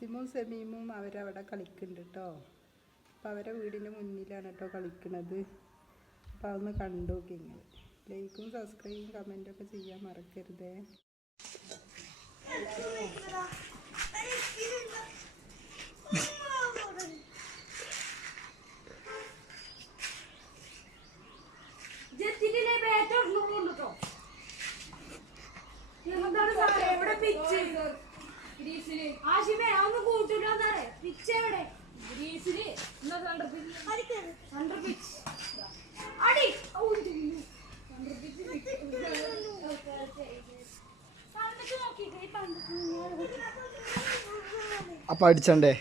ആസിമും സെമീമും അവരവിടെ കളിക്കുന്നുണ്ട് കേട്ടോ. അപ്പം അവരെ വീടിൻ്റെ മുന്നിലാണ് കേട്ടോ കളിക്കുന്നത്. അപ്പം അതൊന്ന് കണ്ടു നോക്കി. നിങ്ങൾ ലൈക്കും സബ്സ്ക്രൈബും കമൻറ്റൊക്കെ ചെയ്യാൻ മറക്കരുതേ. അപ്പൊ അടിച്ചണ്ടേ?